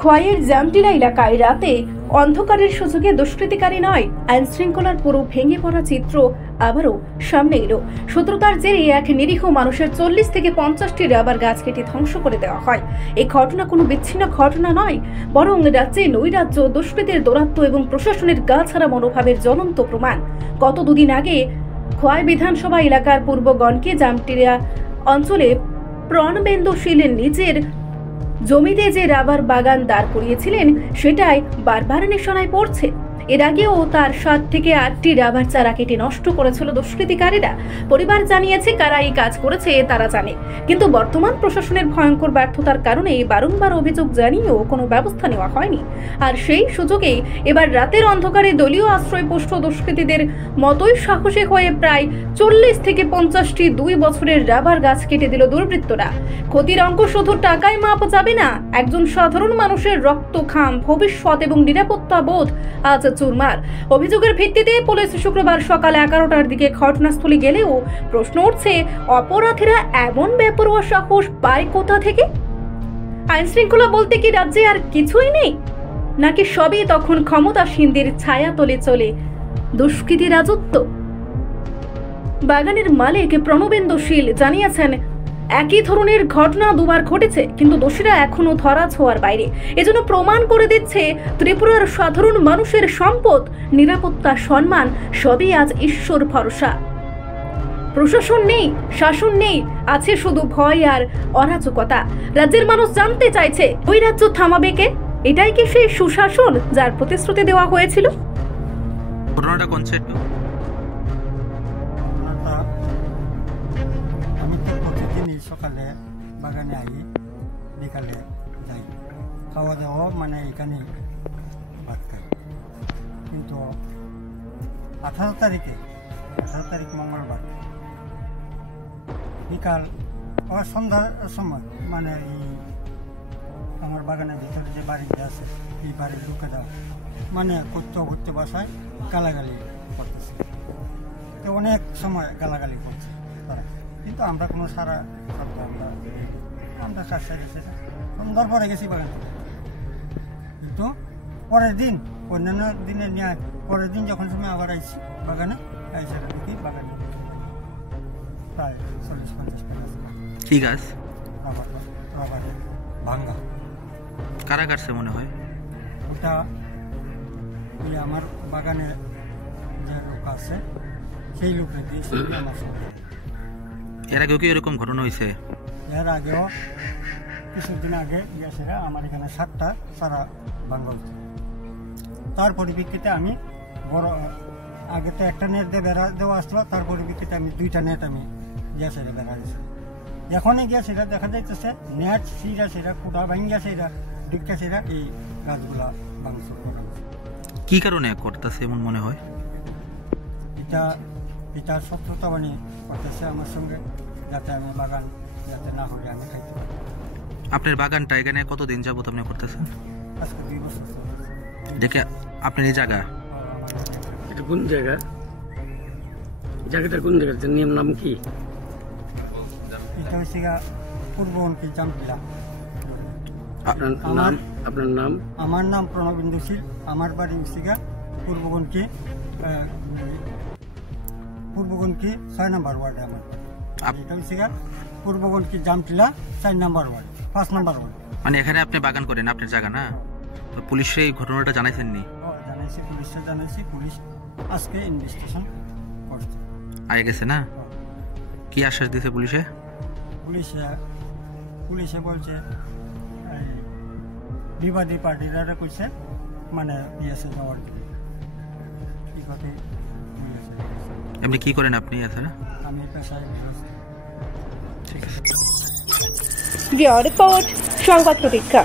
খোয়াইয়ের জামটিলা এলাকায় রাতে অন্ধকারের সুযোগে দুষ্কৃতিকারী নয়, আইন শৃঙ্খলার পুরো ভেঙে পড়া চিত্র আবারও সামনে এলো। শত্রুতার জেরে এক নিরীহ মানুষের 40 থেকে 50টি রাবার গাছ কেটে ধ্বংস করে দেওয়া হয়। এই ঘটনা কোনো বিচ্ছিন্ন ঘটনা নয়, বরং রাজ্যে নৈরাজ্য, দুষ্কৃতির দৌরাত্ম্য এবং প্রশাসনের গাছাড়া মনোভাবের জ্বলন্ত প্রমাণ। গত দুদিন আগে খোয়াই বিধানসভা এলাকার পূর্বগণকে জামটিলা অঞ্চলে প্রণবেন্দুশীল নিজের জমিতে যে রাবার বাগান দাঁড় করিয়েছিলেন সেটাই বারবার নিশানায় পড়ছে। এর আগেও তার 7 থেকে 8টি রাবার চারা কেটে নষ্ট করেছিল দুষ্কৃতিকারীরা। পরিবার জানিয়েছে কারা এই কাজ করেছে তারা জানে, কিন্তু বর্তমান প্রশাসনের ভয়ঙ্কর ব্যর্থতার কারণে বারংবার অভিযোগ জানিয়েও কোনো ব্যবস্থা নেওয়া হয়নি। আর সেই সুযোগেই এবার রাতের অন্ধকারে দলীয় আশ্রয়পুষ্ট দুষ্কৃতীদের মতোই সাহসী হয়ে প্রায় 40 থেকে 50টি 2 বছরের রাবার গাছ কেটে দিল দুর্বৃত্তরা। ক্ষতির অঙ্ক শুধু টাকায় মাপা যাবে না, একজন সাধারণ মানুষের রক্ত, ঘাম, ভবিষ্যৎ এবং নিরাপত্তা বোধ আজ চুরমার। অভিযোগের ভিত্তিতে পুলিশ শুক্রবার সকাল 11টার দিকে ঘটনাস্থলে গেলেও প্রশ্ন উঠছে, অপরাধীরা এমন বেপরোয়া সাহস পায় কোথা থেকে? আইন শৃঙ্খলা বলতে কি রাজ্যে আর কিছুই নেই, নাকি সবই তখন ক্ষমতাসীনদের ছায়া তলে চলে দুষ্কৃতী রাজত্ব? বাগানের মালিক প্রণবেন্দুশীল জানিয়েছেন, একই ধরনের ঘটনা দুবার ঘটেছে, কিন্তু দোষীরা এখনো ধরা ছোঁয়ার বাইরে। এজন্য প্রমাণ করে দিচ্ছে ত্রিপুরার সাধারণ মানুষের সম্পদ, নিরাপত্তা, সম্মান সবই আজ ঈশ্বর ভরসা। প্রশাসন নেই, শাসন নেই, আছে শুধু ভয় আর অরাজকতা। রাজ্যের মানুষ জানতে চাইছে, ওই রাজ্য থামাবে কে? এটাই কি সেই সুশাসন যার প্রতিশ্রুতি দেওয়া হয়েছিল? ঘটনাটা কোন সেট? সকালে বাগানে আই, বিকালে যাই, খাওয়া দাওয়া মানে এখানে ভাত খাই। কিন্তু 18 তারিখ মঙ্গলবার বিকাল সন্ধ্যার সময় মানে এই আমার বাগানের ভিতরে যে বাড়িটা আছে এই বাড়ি ঢুকে দেওয়া মানে করতে বাসায় গালাগালি করতেছে। তো অনেক সময় গালাগালি করছে তারা, কিন্তু আমরা কোনো সারা শব্দ আমরা চার সাইডে সেটা সন্ধ্যার পরে গেছি বাগান। কিন্তু পরের দিন অন্যান্য দিনে নিয়ে পরের দিন যখন সময় আবার আইছি বাগানে আইসে দেখি বাগানে প্রায় 40-50টা গাছ। কি গাছ? রাবার ভাঙ্গা। কারা কাটছে মনে হয়? ওটা আমার বাগানে যে লোক আছে সেই লোককে দিয়েছে আমার সঙ্গে। এর আগেও কি এরকম ঘটনা হয়েছে? এর আগেও কিছুদিন আগে গ্যাসেরা আমার এখানে 7টা সারা ভাঙ্গা হচ্ছে। তার পরিপ্রেক্ষিতে আমি বড় আগে তো একটা নেট দিয়ে বেড়া দেওয়া আসলো, তার পরিপ্রেক্ষিতে আমি 2টা নেট আমি গ্যাসেরা বেড়া দিয়েছি। এখনই গ্যাসেরা দেখা যাইতেছে নেট সেরা কুটা ভাঙ্গা সেরা এই গাছগুলা ভাঙচুর করা। কি কারণে করতেছে এমন মনে হয়? এটা শত্রুতা মানে করতেছে আমার সঙ্গে, যাতে আমি বাগান যাতে না হলে আমি খাইতে পারি। আপনার বাগানটা এখানে কতদিন যাবত আপনি করতেছেন? আজকে 2 বছর দেখে আপনার এই জায়গা এটা কোন জায়গা? জায়গাটা কোন জায়গা? নিয়ম নাম কি? এটা হচ্ছে পূর্ববঙ্গী জামটিলা। আপনার নাম? আমার নাম প্রণবেন্দুশীল। আমার বাড়ি হচ্ছে পূর্ববঙ্গী 6 নম্বর ওয়ার্ডে। আমার এটা হচ্ছে পূর্ববঙ্গী জামটিলা 4 নম্বর ওয়ার্ড, 5 নম্বর ওয়ার্ড। মানে এখানে আপনি বাগান করেন, আপনার জায়গা না? তো পুলিশে এই ঘটনাটা জানাইছেননি? জানাইছি, পুলিশে জানাইছি। পুলিশ আজকে ইনভেস্টিগেশন করছে, আগে গেছে না? কি আশ্বাস দিয়েছে পুলিশে? পুলিশে বলছে বিবাদী পার্টিরা কইছে মানে পিএসএ যাওয়ার কি কথা। এমনি কি করেন আপনি? আছে না? আমি পেশায় রিপোর্ট সংবাদ প্রতীক্ষা।